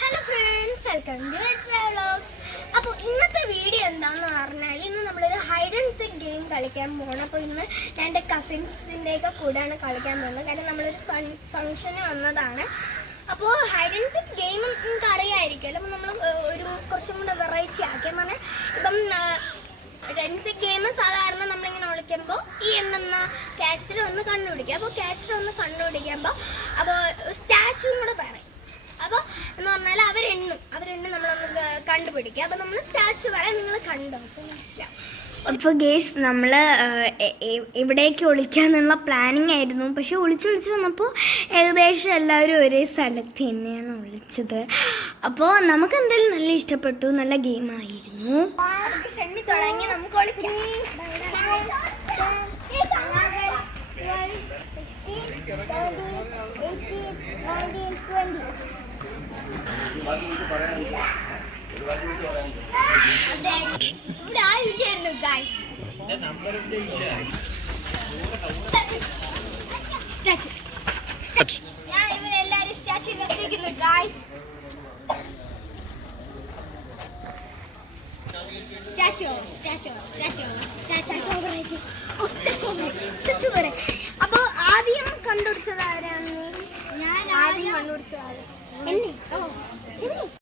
Hello friends welcome to vlogs അപ്പോൾ ഇന്നത്തെ video എന്താണെന്ന് പറഞ്ഞാൽ ഇന്ന് നമ്മളൊരു ഹൈഡ് ആൻഡ് സിക് ഗെയിം കളിക്കാൻ പോകണം അപ്പോൾ ഇന്ന് ഞാൻ എന്റെ കസിൻസിന്റെയൊക്കെ കൂടെയാണ് കളിക്കാൻ പോകുന്നത്. കാരണം നമ്മളൊരു ഫൺ ഫംഗ്ഷന് വന്നതാണ്. അപ്പോൾ ഹൈഡ് ആൻഡ് സിക് ഗെയിം നിങ്ങൾക്ക് അറിയാമായിരിക്കുമല്ലോ അപ്പോൾ നമ്മൾ ഒരു കുറച്ചും കൂടെ വെറൈറ്റി ആക്കി. എന്ന് പറഞ്ഞാൽ ഇപ്പം റെൻസിക് ഗെയിം സാധാരണ നമ്മളിങ്ങനെ ഒളിക്കുമ്പോൾ ഈ എണ്ണെന്ന ക്യാച്ചർ ഒന്ന് കണ്ടുപിടിക്കുക അപ്പോൾ ക്യാച്ചർ ഒന്ന് കണ്ടുപിടിക്കുമ്പോൾ അപ്പോൾ സ്റ്റാച്ചു കൂടെ പറയും അപ്പോൾ എന്ന് പറഞ്ഞാൽ അവരെണ്ണും അവരെണ്ണും നമ്മളൊന്ന് കണ്ടുപിടിക്കുക. അപ്പോൾ നമ്മൾ സ്റ്റാച്ചു വരെ നിങ്ങൾ കണ്ടോ? അപ്പോൾ മനസ്സിലാവും. അപ്പോൾ ഗേസ് നമ്മൾ എവിടേക്ക് ഒളിക്കാന്നുള്ള പ്ലാനിങ് ആയിരുന്നു. പക്ഷെ ഒളിച്ച് ഒളിച്ച് വന്നപ്പോൾ ഏകദേശം എല്ലാവരും ഒരേ സ്ഥലത്ത് തന്നെയാണ് ഒളിച്ചത്. അപ്പോൾ നമുക്ക് എന്തായാലും നല്ല ഇഷ്ടപ്പെട്ടു. നല്ല ഗെയിമായിരുന്നു ആയിരുന്നു. തുടങ്ങി. നമുക്ക് ഒളിക്കാം. ഞാൻ ഇവരെല്ലാരും സ്റ്റാച്ചു അപ്പൊ ആദ്യം കണ്ടുപിടിച്ചത് ആരാണ്? ഞാൻ ആദ്യം കണ്ടുപിടിച്ചത് ആരാ? എന്നെ? ഓ എന്നെ?